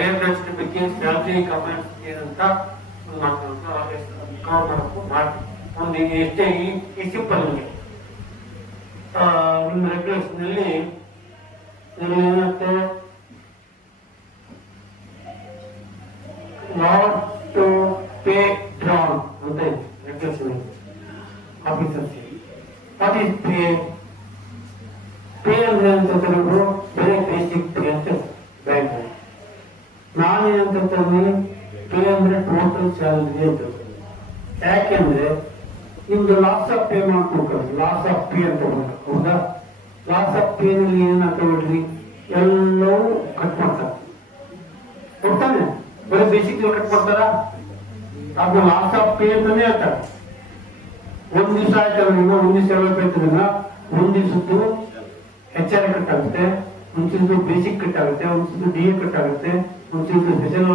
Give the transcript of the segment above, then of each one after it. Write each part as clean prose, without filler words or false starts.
Higher gratuity ಬಗ್ಗೆ salary comments ಏನಂತ cover ಮಾಡಬೇಕು ಮಾಡ್ತೀವಿ. ಒಂದು ಈಗ ಎಷ್ಟೇ ಈ ಸಿಂಪಲ್ ನಿಮಗೆ ನಿಮ್ಮ ರೆಗ್ಯುಲೇಷನ್ ಅಲ್ಲಿ ಏನಾಗುತ್ತೆ, ನಾಟ್ ಟು ಪೇ ಡ್ರಾನ್ ಅಂತ ಇದೆ regulation officers. What is pay? Pay ಅಂದ್ರೆ ಅಂತಂದ್ರೆ ಬೇರೆ ಬೇಸಿಕ್ ಪೇ ಅಂತ ಬ್ಯಾಂಕ್. ನಾನೇನಂತಂದ್ರೆ ಪೇ ಅಂದ್ರೆ ಟೋಟಲ್ ಸ್ಯಾಲರಿ ಅಂತ. ಯಾಕೆಂದ್ರೆ ನಿಮ್ದು ಲಾಸ್ ಆಫ್ ಪೇ ಮಾಡ್ಕೊಡ್ತಾರೆ, ಲಾಸ್ ಆಫ್ ಪೇ ಅಂತ ಹೌದಾ. ಲಾಸ್ ಆಫ್ ಪೇ ನಲ್ಲಿ ಏನಾಗ್ತ ನೋಡ್ರಿ, ಎಲ್ಲವೂ ಕಟ್ ಮಾಡ್ತಾರೆ ಕೊಡ್ತಾನೆ. ಬರೀ ಬೇಸಿಕ್ ಕಟ್ ಮಾಡ್ತಾರ, ಅದು ಲಾಸ್ ಆಫ್ ಪೇ ಅಂತಾನೆ ಹೇಳ್ತಾರೆ. ಒಂದ್ ದಿವಸ ಆಯ್ತಲ್ಲ, ನೀವು ಒಂದ್ ದಿವಸ ಹೇಳ್ಬೇಕಂತಂದ್ರ ಒಂದ್ ದಿವಸದ್ದು HR ಕಟ್ ಆಗುತ್ತೆ, ಒಂದ್ಸದ್ದು ಬೇಸಿಕ್ ಕಟ್ ಆಗುತ್ತೆ, ಒಂದ್ಸದ್ದು DA ಕಟ್ ಆಗುತ್ತೆ, ಒಂದ್ಸದ್ದು ಸ್ಪೆಷಲ್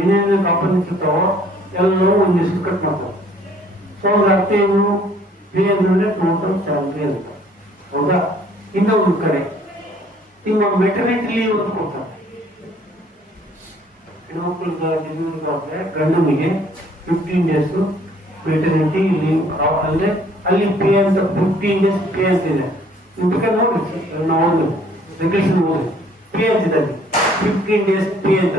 ಏನೇನು ಕಾಂಪೋನೆಂಟ್ಸ್ ಇರ್ತಾವೋ ಎಲ್ಲವೂ ಒಂದ್ ದಿವಸ ಕಟ್ ಮಾಡ್ತಾರೆ. ಸೊ ಅದ್ರ ಅರ್ಥ ಏನು? ಪೇ ಅಂದ್ರೆ ಟೋಟಲ್ ಸ್ಯಾಲರಿ ಅಂತ ಹೌದಾ. ಇನ್ನೊಂದು ಕಡೆ ನಿಮ್ಮ ಮೆಟರ್ನಿಟಿ ಲೀವ್ ಅಂತ ಕೊಡ್ತಾರೆ. ಹೆಣ್ಮಕ್ಳು ಡೆಲಿವರಿ ಆದ್ರೆ ಗಂಡನಿಗೆ 15 days ಮೆಟರ್ನಿಟಿ ಲೀವ್. ಅಲ್ಲೇ ಅಲ್ಲಿ ಪೇ ಅಂತ 15 days ಪೇ ಅಂತಿದೆ. ನಿಮ್ ಬೇಕಾದ್ರೆ ನೋಡ್ರಿ, ನಾವು ರೆಗ್ಯುಲೇಷನ್ ಓದಿ ಪೇ ಅಂತಿದೆ 15 days ಪೇ ಅಂತ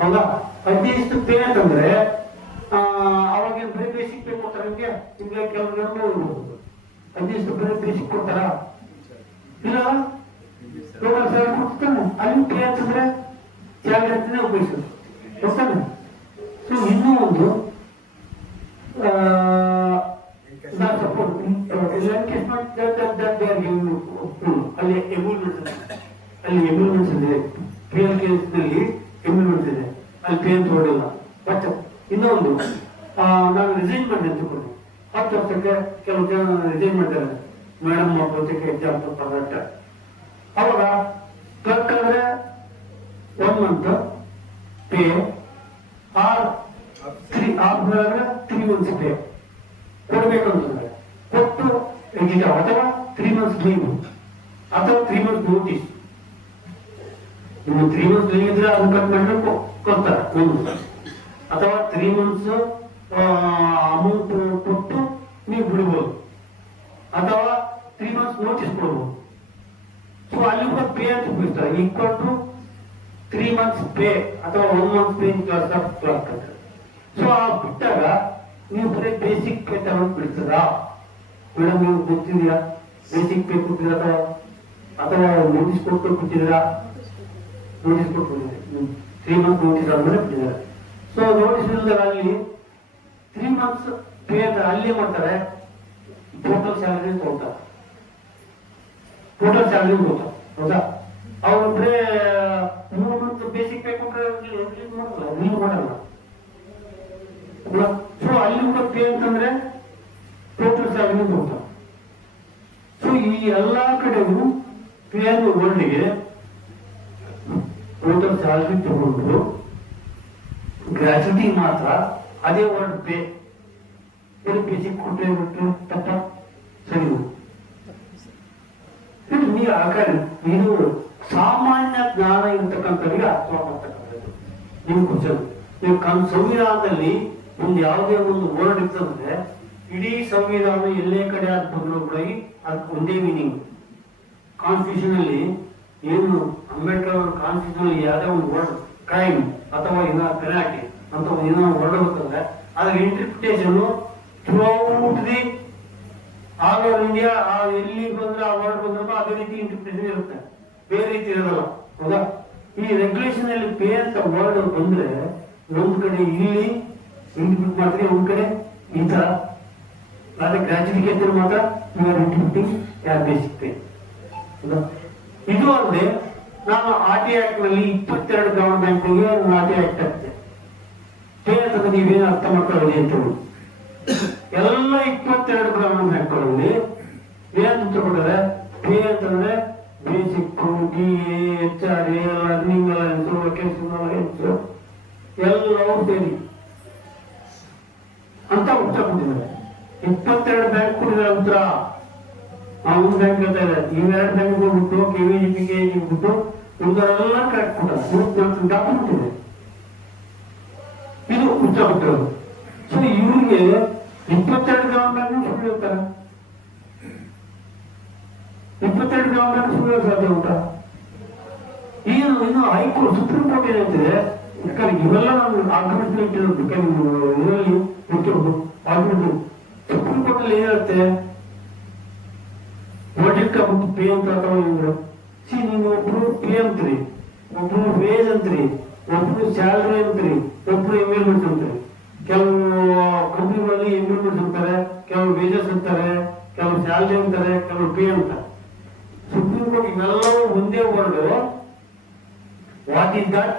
ಹೌದಾ. 15 days ಪೇ ಅಂತಂದ್ರೆ ಅವಾಗ ಬರೀ ಬೇಸಿಕ್ ಪೇ ಕೊಡ್ತಾರೆ ನಿಮ್ಗೆ. ನಿಮ್ಗೆ ಕೆಲವರು 15 days ಬರೀ ಬೇಸಿಕ್ ಕೊಡ್ತಾರ? ಇಲ್ಲ, ಟೋಟಲ್ ಸ್ಯಾಲರಿ ಕೊಡ್ತಾನೆ. ಅಲ್ಲಿ ಪೇ ಅಂತಂದ್ರೆ ಸ್ಯಾಲರಿ ಅಂತಾನೆ ಉಪಯೋಗಿಸೋದು ಕೊಡ್ತಾನೆ. ಸೊ ಇನ್ನೂ ಒಂದು ಅಲ್ಲಿ ಎಮ್ಯೂಲ್ಮೆಂಟ್ಸ್ ಇದೆ, PL ಕೇಸ್ನಲ್ಲಿ ಎಮ್ಯೂಲ್ಮೆಂಟ್ಸ್ ಇದೆ, ಅಲ್ಲಿ ಪೇ ಅಂತ ಹೊಡಿಲ್ಲ. ಬಟ್ ಇನ್ನೊಂದು ನಾನು ರಿಸೈನ್ ಮಾಡಿದೆ ಅಂತಕೊಂಡು 10 ವರ್ಷಕ್ಕೆ ಕೆಲವು ಜನ ರಿಸೈನ್ ಮಾಡಿದ್ದಾರೆ. ಮೇಡಮ್ ಮಕ್ಕಳಿಗೆ ಎಕ್ಸಾಂಪಲ್ ಪರ್ಫೆಕ್ಟ್. ಅವಾಗ ಕ್ಲರ್ಕ್ ಅಂದ್ರೆ 1 month pay or 3 months pay ಕೊಡ್ಬೇಕಂತಂದ್ರೆ ಕೊಟ್ಟು ಅಥವಾ 3 months ಲೀವ್ ಅಥವಾ 3 months ನೋಟಿಸ್. ನೀವು 3 months ಲೀವ್ ಇದ್ರೆ ಅದು ಕಟ್ ಮಾಡಿದ್ರೆ ಕೊಡ್ತಾರೆ ಒಂದು, ಅಥವಾ 3 months ಅಮೌಂಟ್ ಕೊಟ್ಟು ನೀವು ಬಿಡ್ಬೋದು, ಅಥವಾ 3 months ನೋಟಿಸ್ ಕೊಡ್ಬೋದು. ಸೊ ಅಲ್ಲಿ ಕೂಡ ಪೇ ಅಂತ ಉಪಯೋಗಿಸ್ತಾರೆ. ಈಕ್ವಲ್ ಟು 3 months ಪೇ ಅಥವಾ 1 month pay in class of class ಅಂತ. ಸೊ ಆ ಬಿಟ್ಟಾಗ ನೀವು ಬರೀ ಬೇಸಿಕ್ ಪೇ ತಗೊಂಡು ಬಿಡ್ತದಾ? ಮೇಡಮ್ ನೀವು ಗೊತ್ತಿದೆಯಾ ಬೇಸಿಕ್ ಪೇ ಕೊಟ್ಟಿದ್ದೀರಾ ಅಥವಾ ನೋಟಿಸ್ ಕೊಟ್ಟು ಕೊಟ್ಟಿದ್ದೀರಾ? ನೋಟಿಸ್ ಕೊಟ್ಟು 3 months ನೋಟಿಸ್ ಆದ್ಮೇಲೆ ಬಿಟ್ಟಿದ್ದಾರೆ. ಸೊ ನೋಟಿಸ್ ಇಲ್ಲದ ಅಲ್ಲಿ 3 months ಪೇ ಅಂತ ಅಲ್ಲಿ ಮಾಡ್ತಾರೆ, ಟೋಟಲ್ ಸ್ಯಾಲರಿ ಕೊಡ್ತಾರೆ, ಟೋಟಲ್ ಸ್ಯಾಲರಿ ಕೊಡ್ತಾರೆ ಹೌದಾ. ಅವ್ರು ಬರೇ 3 months ಬೇಸಿಕ್ ಪೇ ಕೊಟ್ಟರೆ ನೀವು ಮಾಡಲ್ಲ. ಸೊ ಅಲ್ಲಿ ಕೂಡ ಪೇ ಅಂತಂದ್ರೆ ಟೋಟಲ್ ಸ್ಯಾಲರಿ ಕೊಡ್ತಾರೆ. ಸೊ ಈ ಎಲ್ಲಾ ಕಡೆಗೂ ಪೇ ಅನ್ನೋ ವರ್ಡ್ಗೆ ಟೋಟಲ್ ಸ್ಯಾಲರಿ ತಗೊಂಡು ಗ್ರಾಚ್ಯುಟಿ ಮಾತ್ರ ಅದೇ ವರ್ಡ್ ಪೇ ಬೇಸಿಕ್ ಕೊಟ್ಟರೆ ಬಿಟ್ಟು ತಪ್ಪ ಸರಿ. ನೀವು ಆಕಾರೆ ಇದು ಸಾಮಾನ್ಯ ಜ್ಞಾನ ಇರ್ತಕ್ಕಂಥವ್ರಿಗೆ ಅರ್ಥ ಮಾಡ್ತಕ್ಕಂಥದ್ದು ನಿಮ್ ಕ್ವಶನ್. ನೀವು ಸಂವಿಧಾನದಲ್ಲಿ ಒಂದು ಯಾವುದೇ ಒಂದು ವರ್ಡ್ ಇರ್ತಂದ್ರೆ ಇಡೀ ಸಂವಿಧಾನ ಎಲ್ಲೇ ಕಡೆ ಆದ ಬಂದ್ರು ಕೂಡ ಅದಕ್ಕೆ ಒಂದೇ ಮೀನಿಂಗ್. ಕಾನ್ಸ್ಟಿಟ್ಯೂಷನ್ ಅಲ್ಲಿ ಏನು ಅಂಬೇಡ್ಕರ್ ಅವರ ಕಾನ್ಸ್ಟಿಟ್ಯೂಷನ್ ಅಲ್ಲಿ ಯಾವುದೇ ಒಂದು ವರ್ಡ್ ಕ್ರೈಮ್ ಅಥವಾ ಏನೋ ಪೆನಾಲ್ಟಿ ಅಂತ ಏನೋ ವರ್ಡ್ ಹೋಗ್ತಂದ್ರೆ ಅದ್ರ interpretation throughout the all over India ಎಲ್ಲಿ ಬಂದ್ರೆ ಆ ವರ್ಡ್ ಬಂದ್ರೆ ಅದೇ ರೀತಿ ಇಂಟರ್ಪ್ರಿಟೇಷನ್ ಇರುತ್ತೆ, ಬೇರೆ ರೀತಿ ಇರೋದಲ್ಲ ಹೌದಾ. ಈ ರೆಗ್ಯುಲೇಷನ್ ಅಲ್ಲಿ ಪೇ ಅಂತ ವರ್ಡ್ ಬಂದ್ರೆ ಒಂದ್ ಕಡೆ ಇಲ್ಲಿ ಇಂಟರ್ಪ್ರಿಟ್ ಮಾಡ್ತೀವಿ, ಒಂದ್ ಕಡೆ ಈ ತರ ಅದೇ ಗ್ರಾಚ್ಯುಟಿ ಮಾತ್ರ ಇಂಟರ್ಪ್ರಿಟಿಂಗ್ ಯಾರು ಬೇಸಿಕ್ ಪೇ. ಇದು ಅಲ್ಲದೆ ನಾನು RT ಆಕ್ಟ್ ನಲ್ಲಿ 22 ಗ್ರಾಮ ಬ್ಯಾಂಕ್ಗೆ RT ಆಕ್ಟ್ ಆಗ್ತದೆ. ಪೇ ಅಂತ ನೀವೇನು ಅರ್ಥ ಮಾಡ್ಕೊಳ್ಳಿ ಅಂತ ಹೇಳಿ ಎಲ್ಲ 22 ಗ್ರಾಮ ಬ್ಯಾಂಕ್ಗಳಲ್ಲಿ ಏನಂತ ಕೊಟ್ಟರೆ ಪೇ ಅಂತಂದ್ರೆ basic, DA, HRA, learning alliance, vocational alliance ಎಲ್ಲವೂ ಸೇರಿ ಅಂತ ಉತ್ತರ ಕೊಟ್ಟಿದ್ದಾರೆ. 22 ಬ್ಯಾಂಕ್ ಕೊಟ್ಟಿದ್ದಾರೆ ಉತ್ತರ. ಆ ಒಂದು ಬ್ಯಾಂಕ್ ಹೇಳ್ತಾ ಇದೆ, ಇವೆರಡು ಬ್ಯಾಂಕ್ ಹೋಗ್ಬಿಟ್ಟು KVGPಗೆ ಬಿಟ್ಟು ಉಳಿದವರೆಲ್ಲ ಕರೆಕ್ಟ್ ಕೊಟ್ಟಾರೆ. ಡಾಕ್ಯುಮೆಂಟ್ ಇದೆ, ಇದು ಉತ್ತರ ಕೊಟ್ಟಿರೋದು. ಸೊ ಇವ್ರಿಗೆ 22 ಗ್ರಾಮದಾಗ ಸುಳ್ಳು ಹೇಳ್ತಾರೆ. 22 ಗ್ರಾಮದಾಗ ಸುಳ್ಳು ಸಾಧ್ಯ ಉಂಟಾ? ಇನ್ನು ಹೈಕೋರ್ಟ್ ಸುಪ್ರೀಂ ಕೋರ್ಟ್ ಏನಂತಿದೆ, ಯಾಕಂದ್ರೆ ಇವೆಲ್ಲ ನಾವು ಆರ್ಗ್ಯುಮೆಂಟ್ ಇಟ್ಟಿರೋದು, ಇದರಲ್ಲಿ ಇಟ್ಟಿರೋದು ಆರ್ಗ್ಯುಮೆಂಟ್. ಸುಪ್ರೀಂ ಕೋರ್ಟ್ ಅಲ್ಲಿ ಏನಿರುತ್ತೆ, ವರ್ಡಿಕ್ಟ್ ಮತ್ತು ಪೇ ಅಂತ ತಗೊಂಡ್ರು. ನೀವು ಒಬ್ರು ಪೇ ಅಂತ್ರಿ, ಒಬ್ರು ವೇಜ್ ಅಂತ್ರಿ, ಒಬ್ರು ಸ್ಯಾಲರಿ ಅಂತ್ರಿ, ಒಬ್ರು ಎಂಗೇಜ್ಮೆಂಟ್ ಅಂತ್ರಿ. ಕೆಲವು ಕಂಪ್ನಿಗಳಲ್ಲಿ ಎಂಗೇಜ್ಮೆಂಟ್ ಅಂತಾರೆ, ಕೆಲವು ವೇಜಸ್ ಅಂತಾರೆ, ಕೆಲವು ಸ್ಯಾಲರಿ ಅಂತಾರೆ, ಕೆಲವು ಪೇ ಅಂತಾರೆ. ಸುಪ್ರೀಂ ಕೋರ್ಟ್ ಇವೆಲ್ಲವೂ ಒಂದೇ word. What is that?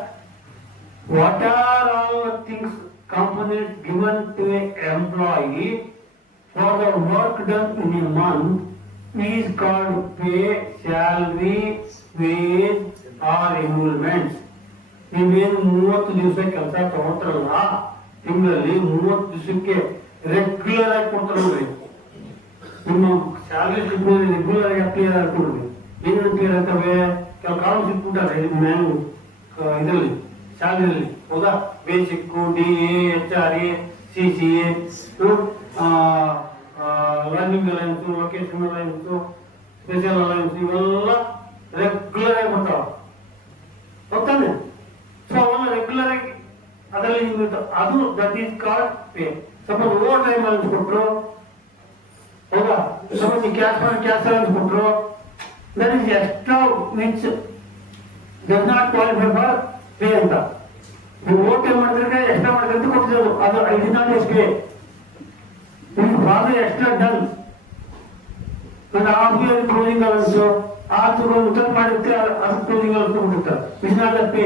What are all things component given to a employee for the work done in a month is called pay, salary, wage or emoluments. ನೀವೇನು 30 ದಿವಸ ಕೆಲಸ ತಗೋತಾರಲ್ಲ ತಿಂಗಳಲ್ಲಿ, 30 ದಿವಸಕ್ಕೆ ರೆಗ್ಯುಲರ್ ಆಗಿ ಕೊಡ್ತಾರೆ ನೋಡ್ರಿ. ನಿಮ್ಮ ಸ್ಯಾಲರಿ ಸ್ಲಿಪ್ ರೆಗ್ಯುಲರ್ ಆಗಿ ಅಪ್ಲೈ ಆಗ್ಕೊಡ್ರಿ. ಏನೇನು ಕ್ಲಿಯರ್ ಆಗ್ತವೆ? ಕೆಲವು ಕಾಲಮ್ ಸಿಕ್ಬಿಟ್ಟಾರೆ ಇದರಲ್ಲಿ ಸ್ಯಾಲರಿಯಲ್ಲಿ, ಹೌದಾ? Basic, DA, HRA, CCA, learning allowance, vocational allowance, special allowance, ಇವೆಲ್ಲ ರೆಗ್ಯುಲರ್ ಆಗಿ ಬರ್ತಾವ, ಗೊತ್ತಾನೆ? ಸೊ ಅವೆಲ್ಲ ರೆಗ್ಯುಲರ್ ಆಗಿ ಅದರಲ್ಲಿ ಅದು that is called pay. Suppose overtime allowance ಕೊಟ್ಟರು, ಹೌದಾ? ಸಪೋಸ್ ಕ್ಯಾಶ್ ಅಲೈನ್ಸ್ ಕೊಟ್ಟರು, that is extra means does not qualify for pay ಅಂತ. ನೀವು ಓವರ್ ಟೈಮ್ ಮಾಡಿದ್ರೆ ಎಕ್ಸ್ಟ್ರಾ ಮಾಡಿದ್ರೆ ಅಂತ ಕೊಟ್ಟಿರೋದು, ಅದು it is not as pay. Father extra done. And after closing also, after ಮಾಡಿರುತ್ತೆ ಅದು ಕ್ಲೋಸಿಂಗ್ ಆಲ್ಸೋ ಬಿಡುತ್ತೆ. It's not a pay.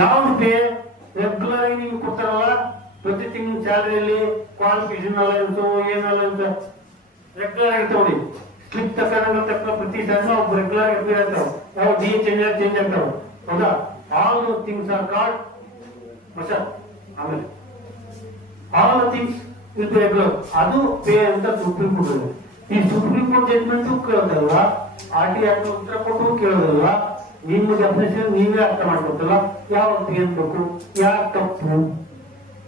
ಯಾವ್ದು ಪೇ? ರೆಗ್ಯುಲರ್ ಆಗಿ ನೀವು ಕೊಡ್ತಾರಲ್ಲ ಪ್ರತಿ ತಿಂಗಳ ಸ್ಯಾಲರಿಯಲ್ಲಿ ಕ್ವಾಲಿಫಿಕೇಶನ್ ಅಲೈನ್ಸ್, ಏನು ಅಲೈನ್ಸ್ ರೆಗ್ಯುಲರ್ ಆಗಿ ತಗೊಳ್ಳಿ. ಸ್ಲಿಪ್ ತಕ್ಕ ಪ್ರತಿ ಟೈಮ್ ಒಬ್ಬ ರೆಗ್ಯುಲರ್ ಆಗಿ ಅಪ್ಲೈ ಆಗ್ತಾವ. ಯಾವ ಡಿ ಚೇಂಜ್ ಆಗ್ತಾವ, ಹೌದಾ? All those things are called ಹೊಸ. ಆಮೇಲೆ all things will be regular, ಅದು ಪೇ ಅಂತ ಸುಪ್ರೀಂ ಕೋರ್ಟ್ ಇದೆ. ಈ ಸುಪ್ರೀಂ ಕೋರ್ಟ್ ಜಡ್ಜ್ಮೆಂಟ್ ಕೇಳೋದಲ್ಲ, RT ಆಕ್ಟ್ ಉತ್ತರ ಕೊಟ್ಟು ಕೇಳೋದಲ್ಲ, ನಿಮ್ಮ ಡೆಫಿನೇಷನ್ ನೀವೇ ಅರ್ಥ ಮಾಡ್ಕೊತಲ್ಲ ಯಾವ ಪೇ ಅನ್ಬೇಕು, ಯಾಕೆ ತಪ್ಪು.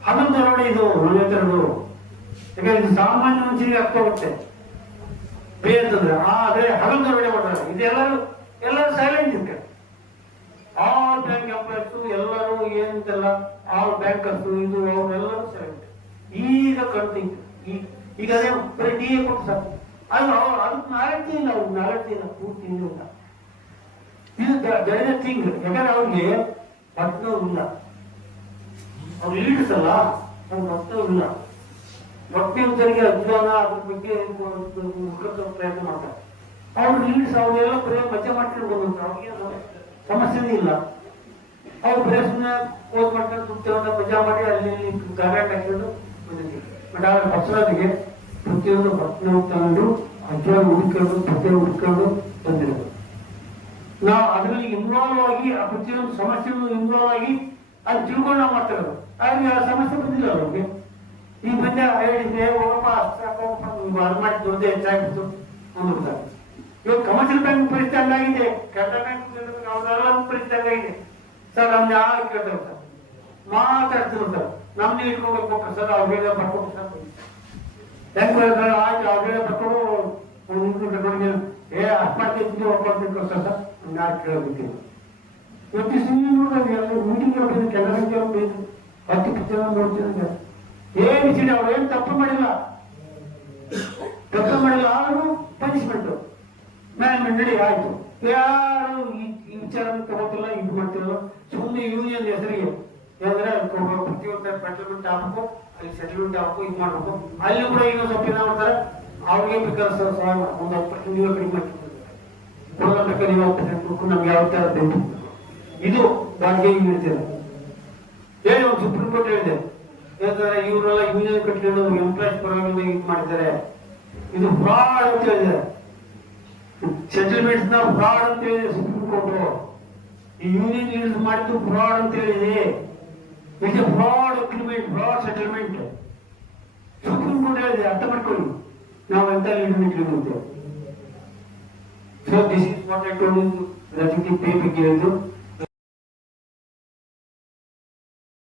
ಹಗಲು ಧೋರಣೆ ಇದು ಒಳ್ಳೆತರದು. ಯಾಕಂದ್ರೆ ಇದು ಸಾಮಾನ್ಯ ಮನುಷ್ಯರಿಗೆ ಅರ್ಥ ಆಗುತ್ತೆ ಪೇ ಅಂತಂದ್ರೆ. ಆದ್ರೆ ಹಗಲು ಧೋರಣೆ ಮಾಡ್ತಾರೆ. ಇದೆಲ್ಲರೂ ಸೈಲೆಂಟ್ ಇರ್ತಾರೆ. ಆಲ್ ಬ್ಯಾಂಕ್ ಎಂಪ್ಲಾಯ್ಸ್ ಎಲ್ಲರೂ ಏನಂತೆಲ್ಲ ಆಲ್ ಬ್ಯಾಂಕರ್ಸ್ ಇದು ಅವರೆಲ್ಲರೂ ಸೈಲೆಂಟ್. ಈಗ ಕಣ್ತಿಂಗ್ ಈಗ ಅದೇ ಬರೀ DA ಕೊಟ್ಟು ಸಾಕು. ಅದಕ್ಕೆ ನಾಲೆಡ್ಜ್ ಇಲ್ಲ, ಅವ್ರಿಗೆ ನಾಲೆಡ್ಜ್ ಇಲ್ಲ, ಪೂರ್ತಿ ಇಲ್ಲ. ಇದು ಥಿಂಗ್. ಯಾಕಂದ್ರೆ ಅವ್ರಿಗೆ ಪಟ್ನವ್ರು ಇಲ್ಲ, ಅವ್ರು ಲೀಡರ್ಸ್ ಅಲ್ಲ, ಅವ್ರು ಪಟ್ನವ್ರು ಇಲ್ಲ. ಪಟ್ನವರಿಗೆ ಅಜ್ಞಾನ ಅದ್ರ ಬಗ್ಗೆ ಪ್ರಯತ್ನ ಮಾಡ್ತಾರೆ. ಅವ್ರು ಲೀಡರ್ಸ್ ಅವರೆಲ್ಲ ಬರೀ ಮಜಾ ಮಾಡ್ಕೊಂಡು ಬಂದಂತ, ಅವ್ರಿಗೆ ಸಮಸ್ಯೆನೇ ಇಲ್ಲ. ಅವ್ರು ಬರೀ ಸುಮ್ಮನೆ ಓದ್ ಮಾಡ್ಕೊಂಡು ಕುಡ್ತೇವಂತ ಮಜಾ ಮಾಡಿ ಅಲ್ಲಿ ಗಾರ್ಮೆಂಟ್ ಹಾಕೊಂಡು ಬಂದಿದ್ದೀವಿ. ಬಟ್ ಆದ್ರೆ ಬಸವರಾಜಿಗೆ ಪ್ರತಿಯೊಂದು ಪಟ್ನ ತಗೊಂಡು ಅಜ್ಞಾನ ಹುಡುಕೊಂಡು ಪದ್ಯ ಹುಡುಕೊಂಡು ಬಂದಿರೋದು. ನಾವು ಅದರಲ್ಲಿ ಇನ್ವಾಲ್ವ್ ಆಗಿ ಆ ಪ್ರತಿಯೊಂದು ಸಮಸ್ಯೆಯನ್ನು ಇನ್ವಾಲ್ವ್ ಆಗಿ ಅದು ತಿಳ್ಕೊಂಡು ನಾವು ಮಾಡ್ತಾ ಇರೋದು. ಅವ್ರಿಗೆ ಆ ಸಮಸ್ಯೆ ಬಂದಿಲ್ಲ ಅವ್ರಿಗೆ. ಈಗ ಬಂದ ಹೇಳಿದ್ದೆ ಹೋಗಪ್ಪ ಅದು ಮಾಡಿ ದೊಡ್ಡ ಹೆಚ್ಚಾಗ್ಬಿಟ್ಟು ಅಂದ್ಬಿಡ್ತಾರೆ. ಇವಾಗ ಕಮರ್ಷಿಯಲ್ ಬ್ಯಾಂಕ್ ಪರಿಸ್ಥಿತಿ ಹಂಗಾಗಿದೆ, ಕೆನರಾ ಬ್ಯಾಂಕ್ ಅವರೆಲ್ಲ ಪರಿಸ್ಥಿತಿ ಹಂಗಾಗಿದೆ. ಸರ್ ನಮ್ದು ಯಾರು ಕೇಳ್ತಾರೆ ಸರ್, ಮಾತಾಡ್ತಿರೋ ಸರ್, ನಮ್ದು ಇಟ್ಕೋಬೇಕು ಸರ್, ಅವ್ರಿಗೆ ಬರ್ಕೊಟ್ಟು ಸರ್. ಹೆಂಗ್ ಸರ್ ಆಯ್ತು, ಅವ್ರಿಗೆ ಬರ್ಕೊಂಡು ಅಷ್ಟಾಗ್ತಿದ್ದು ಒಪ್ಪಿಟ್ಟು ಸರ್, ಯಾರು ಕೇಳೋದಿಲ್ಲ. ಇವತ್ತು ಸುಮ್ಮನೆ ನೋಡಿದ್ರೆ ಎಲ್ಲ ಮೀಟಿಂಗ್ ಹೋಗಿದ್ದು, ಕೆನರಾ ಬ್ಯಾಂಕ್ ಬೇಕು 10 ಜನ ನೋಡ್ತಿದ್ದಾರೆ. ಏನು ಸಿಡಿ ಅವ್ರು ಏನು ತಪ್ಪು ಮಾಡಿಲ್ಲ ಆದ್ರೂ ಪನಿಷ್ಮೆಂಟ್ ಮ್ಯಾನೇಜ್ಮೆಂಟ್ ನಡಿ ಆಯ್ತು. ಯಾರು ಈ ವಿಚಾರ ತಗೋತಿಲ್ಲ, ಇದು ಮಾಡ್ತಿರಲ್ಲ. ಸುಮ್ಮನೆ ಯೂನಿಯನ್ ಹೆಸರಿಗೆ ಯಾವ್ದ್ರೆ ಪ್ರತಿಯೊಂದು ಸೆಟಲ್ಮೆಂಟ್ ಆಗ್ಬೇಕು, ಅಲ್ಲಿ ಸೆಟಲ್ಮೆಂಟ್ ಆಗ್ಬೇಕು, ಇದು ಮಾಡ್ಬೇಕು. ಅಲ್ಲಿ ಕೂಡ ಈಗ ಸ್ವಲ್ಪ ಏನ ಮಾಡ್ತಾರೆ, ಅವ್ರಿಗೆ ಬೇಕಾದ್ರೆ ಒಂದು 10% ನೀವೇ ಕಡಿಮೆ ಮಾಡ್ತಿರ್ತಾರೆ, ನೀವು 10% ನಮ್ಗೆ ಯಾವ ತರ ಬೇಕು. ಇದು ಬಾಡಿಗೆ ಹೇಳ್ತೀರ ಹೇಳಿ ಒಂದು ಸುಪ್ರೀಂ ಕೋರ್ಟ್ ಹೇಳಿದೆ. ಹೇಳ್ತಾರೆ ಇವರೆಲ್ಲ ಯೂನಿಯನ್ ಕಟ್ಕೊಂಡು ಎಂಪ್ಲಾಯ್ಸ್ ಪರವಾಗಿ ಇದು ಮಾಡಿದ್ದಾರೆ, ಇದು ಫ್ರಾಡ್ ಅಂತ ಹೇಳಿದ್ದಾರೆ. ಸೆಟಲ್ಮೆಂಟ್ಸ್ ನ ಫ್ರಾಡ್ ಅಂತ ಹೇಳಿದೆ ಸುಪ್ರೀಂ ಕೋರ್ಟ್. ಈ ಯೂನಿಯನ್ ಲೀಡರ್ಸ್ ಮಾಡಿದ್ದು ಫ್ರಾಡ್ ಅಂತ ಹೇಳಿದೆ. It's a fraud agreement, fraud settlement. Supreme court ಹೇಳಿದೆ, ಅರ್ಥ ಮಾಡ್ಕೊಳ್ಳಿ ನಾವು ಎಂತ ಲೀಡರ್ ಇಟ್ಕೊಂಡು. So this is what I told you ಅದಕ್ಕೆ ಪೇ ಬಗ್ಗೆ ಹೇಳಿದ್ದು